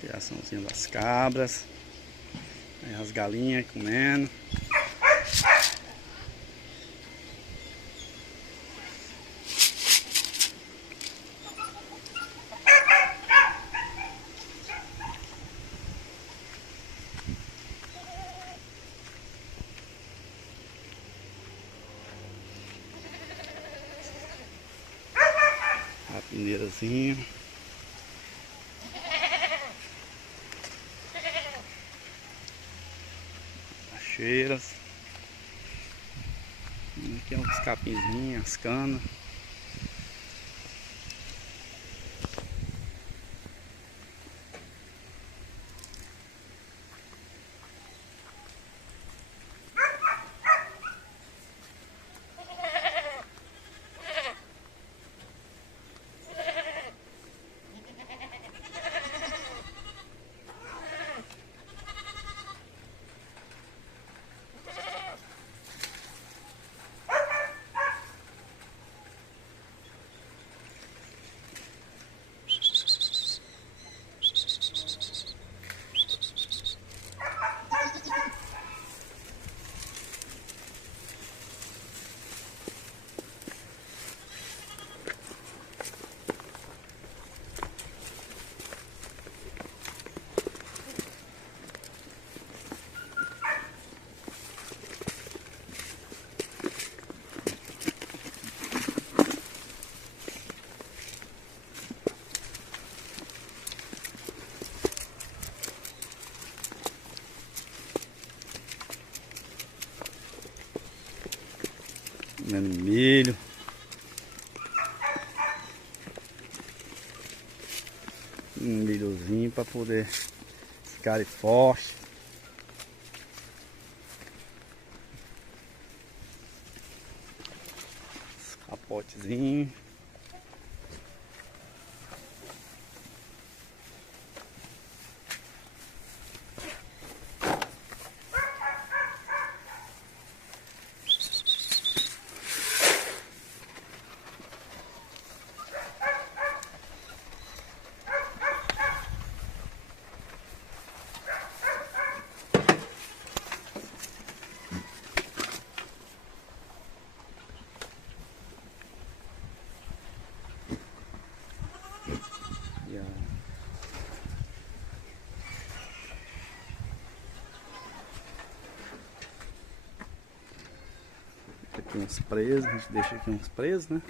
Criaçãozinha das cabras. Aí as galinhas comendo. Rapineirazinho. Cheiras. Aqui é uns capinzinhos, as canas. Comendo milho. Um milhozinho para poder ficar forte. Capotezinho. Aqui uns presos, a gente deixa aqui uns presos, né?